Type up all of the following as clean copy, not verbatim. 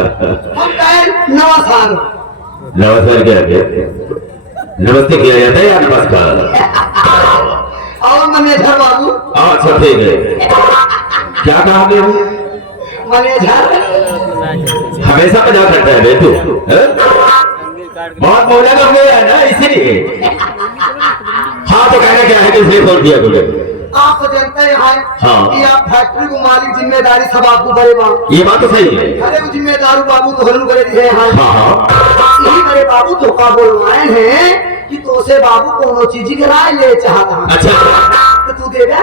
हम कहे नमस्कार। नमस्कार क्या है? नमस्ते किया जाता है या नमस्कार? और मैनेजर बाबू। अच्छा ठीक है। क्या कहा आपने? मैनेजर हमेशा मजाक करता है बेटू। बहुत मौला कर गया है ना इसीलिए। हाँ तो कहना क्या है कि इसलिए फोन किया तुझे? आप तो जानते हैं हाँ। कि आप फैक्ट्री को मालिक जिम्मेदारी सब आपको करे बाबू। ये बात तो सही है। अरे वो जिम्मेदार बाबू तो हल्लू करे दिए हैं। हाँ हाँ। यही मेरे बाबू तो का बोलवाए हैं कि तो से बाबू कोनो चीज की राय ले चाहता। अच्छा तो तू दे दे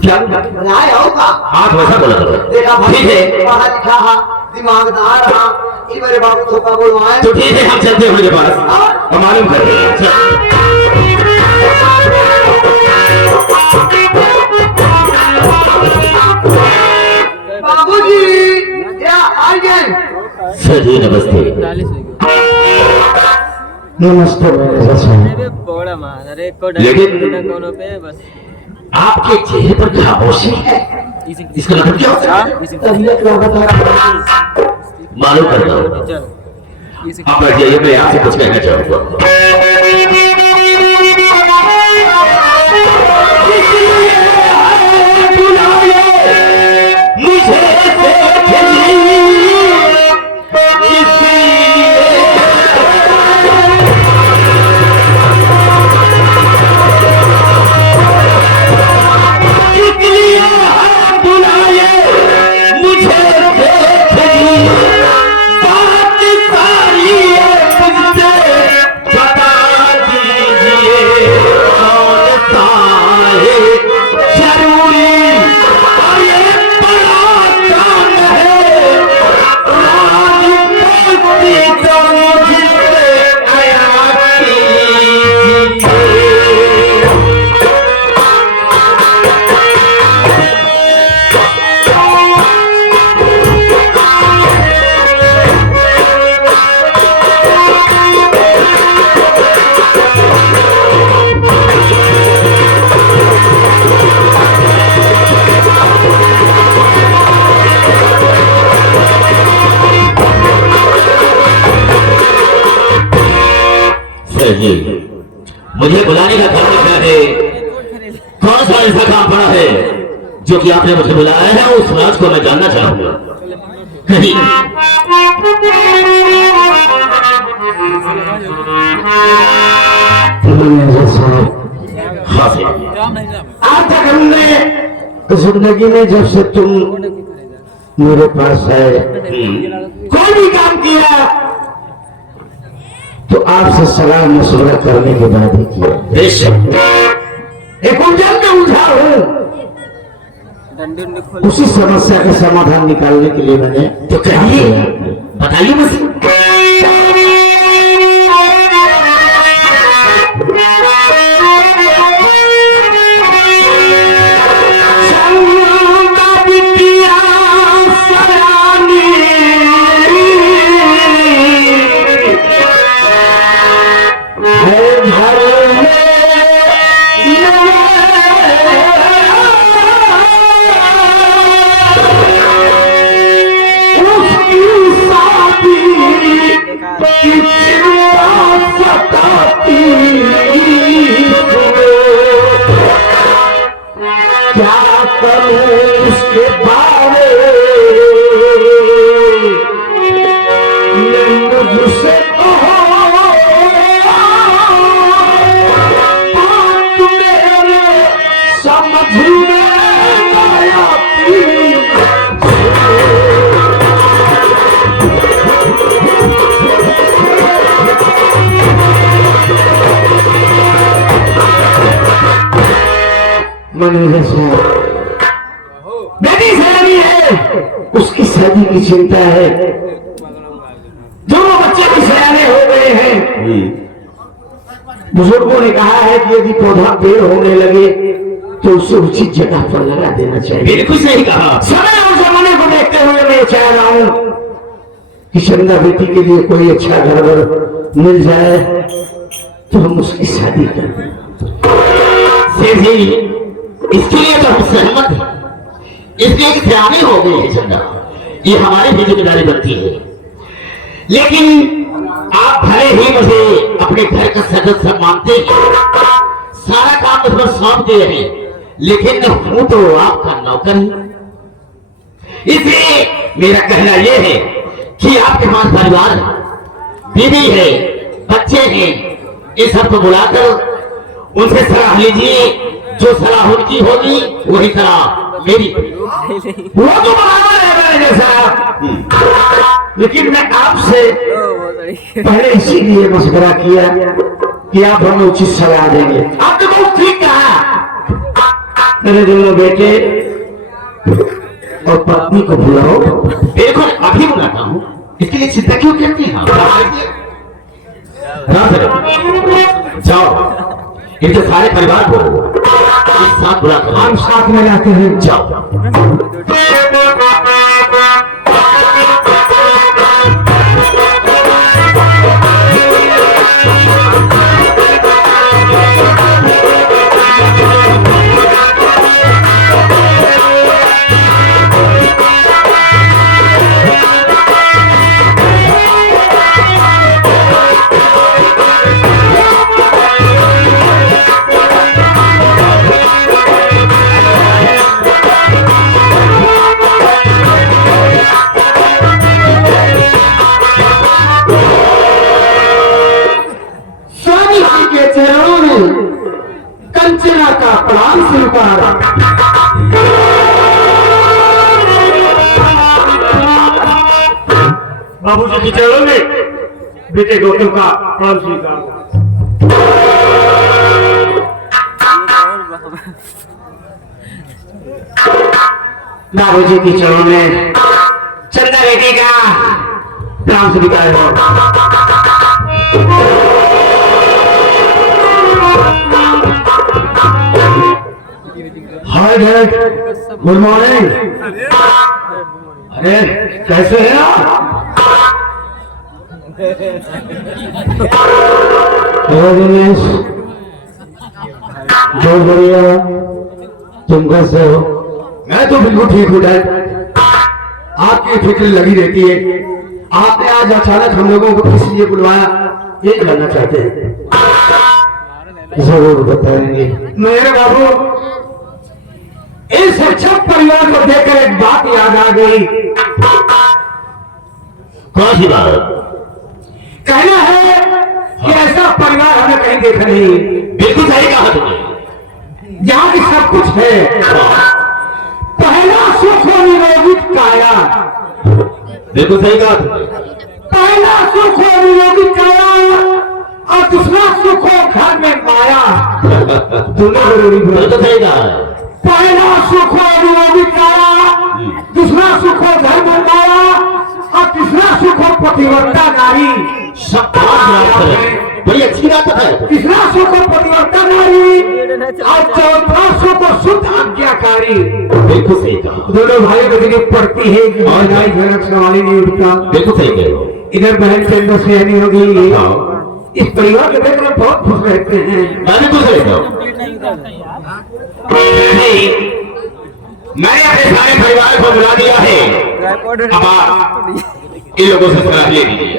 क्या राय होगा। हाँ तो ऐसा बोला करो। देखा ठीक है पढ़ा लिखा हा दिमागदार हा। ये मेरे बाबू तो का बोलवाए। तो ठीक है हम चलते हैं उनके पास और मालूम करते हैं। चल। बाबूजी क्या आ गए? सर जी नमस्ते। नमस्ते लेकिन आपके चेहरे पर खामोशी है, इसका मतलब क्या होता है? तबीयत मालूम करता हूँ। आप बैठ जाइए, मैं आपसे कुछ कहना चाहूँगा। जी मुझे बुलाने का कारण क्या है? कौन सा ऐसा काम पड़ा है जो कि आपने मुझे बुलाया है? उस राज को मैं जानना चाहूंगा। कहीं आज तक हमने जिंदगी में जब से तुम मेरे पास है कोई भी काम किया तो आपसे सलाह मशवरा करने के बाद ही किया। एक उलझन में उलझा हूँ, उसी समस्या का समाधान निकालने के लिए मैंने तो कहिए, बताइए मुझे। उसके बारे मुझसे समझ में उसकी शादी की चिंता है। दोनों बच्चे भी सयाने हो गए हैं। बुजुर्गों ने कहा है कि यदि पौधा पेड़ होने लगे तो उसे उचित जगह पर लगा देना चाहिए। बिल्कुल सही कहा। समय और जमाने को देखते हुए मैं चाह रहा हूँ कि चंदा बेटी के लिए कोई अच्छा घर मिल जाए तो हम उसकी शादी कर दें। इसके लिए तो हम सहमत हैं। इसलिए कि सयाने हो गए हैं चंदा, ये हमारी भी जिम्मेदारी बनती है। लेकिन आप भले ही मुझे अपने घर का सदस्य मानते हैं, सारा काम मुझ पर सौंप दे रहे हैं, लेकिन हूं तो आपका नौकर ही। इसलिए मेरा कहना यह है कि आपके पास परिवार है, बीवी है, बच्चे हैं, इस सबको बुलाकर उनसे सलाह लीजिए। जो सलाह उनकी होगी वही सलाह मेरी। वो तो बराबर है मैनेजर साहब, लेकिन मैं आपसे पहले इसीलिए मशवरा किया कि आप हमें उचित सलाह देंगे। आपने बहुत ठीक कहा। मेरे दोनों बेटे और पत्नी को बुलाओ। बिल्कुल अभी बुलाता हूँ, इसके लिए चिंता क्यों करती हैं? जाओ, इनके सारे परिवार को एक साथ बुलाकर हम साथ में जाते हैं। जाओ। कंचना का प्रणाम स्वीकार। बाबूजी के चरणों में बेटे गौतम का प्रणाम स्वीकार। बाबूजी के चरणों में चंदा बेटे का प्रणाम स्वीकार हो। Hi dad, good morning. अरे कैसे हैं आप? दिनेश, बहुत बढ़िया। तुम कैसे हो? मैं तो बिल्कुल ठीक हूँ डैड। आपकी फिक्र लगी रहती है। आपने आज अचानक हम लोगों को किस लिए बुलवाया, ये जानना चाहते हैं? जरूर बताएंगे मेरे बाबू। इस शिक्षक परिवार को देखकर एक बात याद आ गई। कौन सी बात? कहना है कि ऐसा परिवार हमें कहीं देखा नहीं। बिल्कुल सही कहा तुमने। जहाँ की सब कुछ है। पहला सुख हो निरोगी काया। बिल्कुल सही कहा तुमने। पहला सुख हो निरोगी काया और दूसरा सुख हो घर में माया। दोनों जरूरी। बिल्कुल सही कहा है। पहला सुख हो निरोगी काया, दूसरा सुख हो धर्म माया और तीसरा सुख हो पतिव्रता नारी। सब बड़ी अच्छी बात है। तीसरा सुख हो पतिव्रता नारी और चौथा सुख हो शुद्ध आज्ञाकारी। बिल्कुल सही कहा। दोनों भाई बहनी पढ़ती है कि झलक सवारी नहीं उठता। बिल्कुल सही कह रहे हो। इधर बहन के अंदर से नहीं होगी। इस परिवार के देखकर बहुत खुश रहते हैं। बिल्कुल सही कहा। मैंने अपने सारे परिवार को बुला दिया है। अब आप इन लोगों से सलाह ले लीजिए।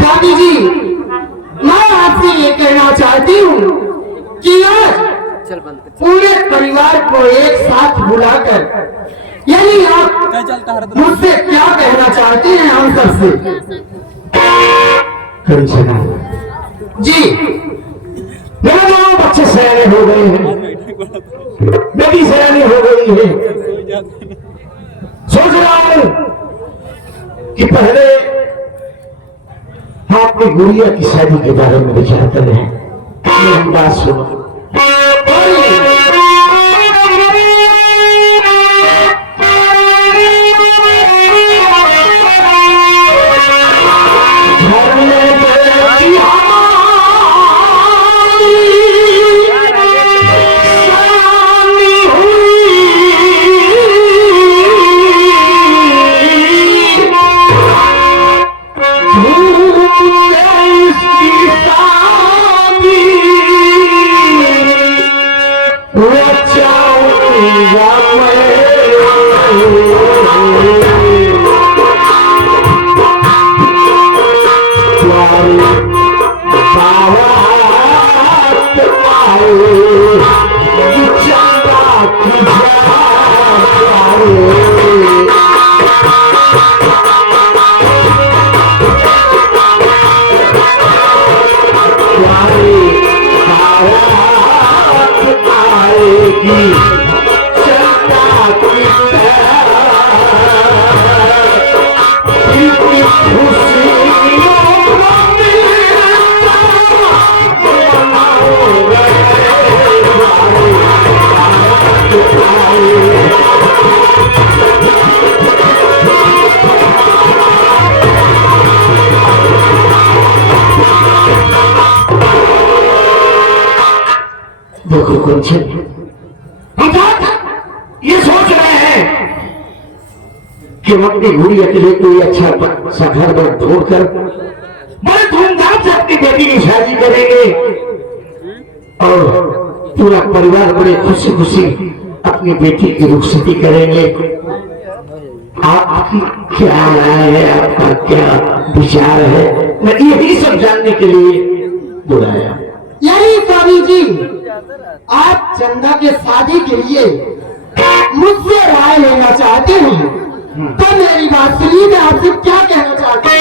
दादी जी, मैं आपसे ये कहना चाहती हूँ कि आज पूरे परिवार को एक साथ बुलाकर, यानी आप मुझसे क्या कहना चाहते हैं हम सबसे? कंचना जी, मेरे दोनों बच्चे सयाने हो गए हैं, बेटी सयानी हो गई है। सोच रहा हूं कि पहले आपकी गुड़िया की शादी के बारे में विचार करें। मेरी बात सुनो। तुम्हारी बारात आएगी चलता की खुशियों देखो कुंचन, ये सोच रहे हैं कि हम अपनी गुड़िया के लिए कोई अच्छा सा घर बार ढूंढकर बड़े धूमधाम से अपनी बेटी की शादी करेंगे और पूरा परिवार बड़े खुशी खुशी अपनी बेटी की रुखसती करेंगे। आपकी क्या राय है, आपका क्या विचार है? मैं यही सब जानने के लिए बुलाया। यही स्वामी जी, आप चंदा के शादी के लिए मुझसे राय लेना चाहते हैं तो मेरी बात सुनिए, मैं आपसे क्या कहना चाहती हूँ।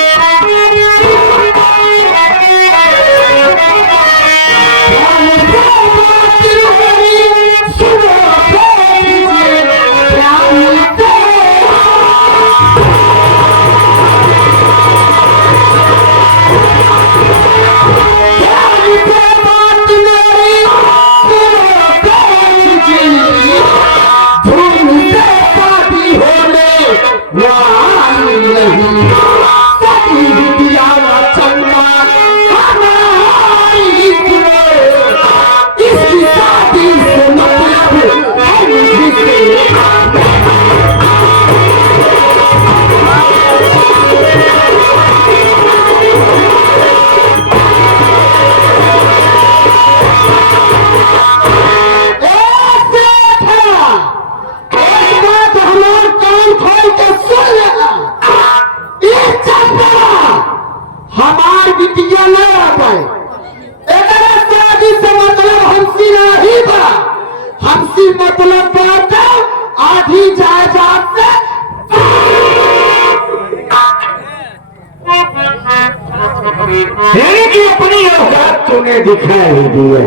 हमारी बिटिया न आ पाए, शादी से मतलब हमसी नहीं बा, हमसी मतलब बात आधी जायदाद से कि अपनी औकात तूने दिखा ही दी है।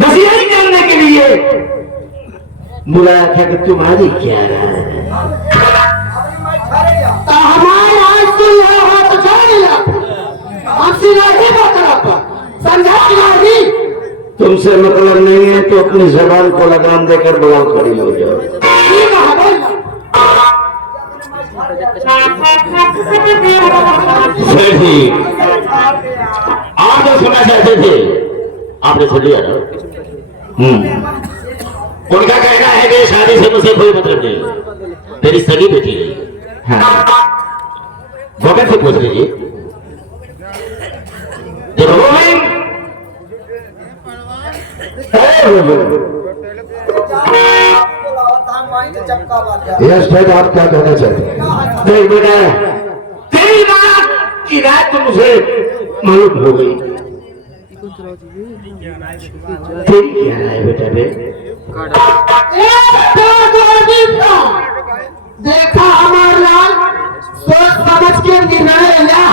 बस यही जानने के लिए बुलाया था कि तुम्हारी क्या राय है। हमारे आज से यह हाथ छोड़ लिया, हमसी नहीं मतलब समझा नहीं। तुमसे मतलब नहीं है तो अपनी जबान को लगाम देकर बवाल खड़ी हो जाओ। आप जो सुनना चाहते थे आपने सुन लिया ना। उनका कहना है कि शादी से मुझे कोई मतलब नहीं, मेरी सगी बेटी नहीं। हाँ। गोविंद से पूछ लीजिए। यस भाई, आप क्या कहना चाहते हैं? नहीं बेटा, तेरी बात की राय तो मुझे मालूम हो गई। तेरी क्या राय बेटा? देखा हमारा सोच समझ के निर्णय लिया।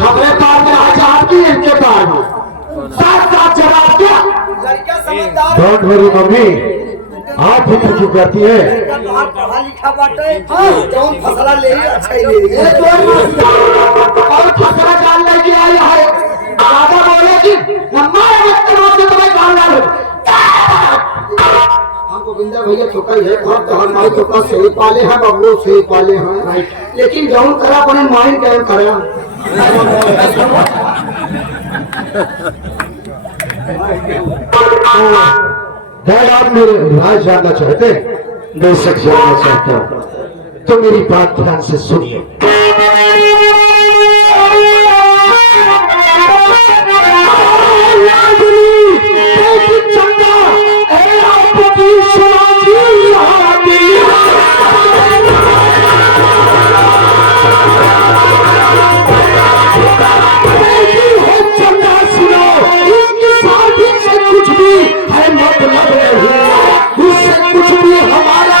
हमें पार में आजादी इनके पार साथ साथ जवाब दिया। डोंट वरी मम्मी, आप फिक्र क्यों करती है? पढ़ा लिखा बाटे, जौन फसला ले अच्छा ही ले और फसला डाल लेके आया है। दादा बोले कि हमारे वक्त में तुम्हें डाल डालो। गोविंदा भैया छोटा ही है, बहुत तो हमारे छोटा सही पाले हैं, बबलू सही पाले हैं, लेकिन जौन करा अपने माइंड कैन करा। डैड, आप मेरे राय जानना चाहते हैं? बेशक जानना चाहता हूँ, तो मेरी बात ध्यान से सुनिए। हमारा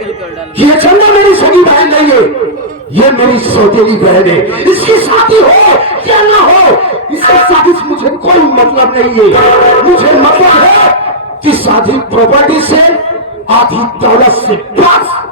ये चंदा मेरी सगी बहन नहीं है, ये मेरी सौतेली बहन है। इसकी शादी हो या ना हो, इसकी शादी से मुझे कोई मतलब नहीं है। मुझे मतलब है कि शादी प्रॉपर्टी से, आधी दौलत से, बस।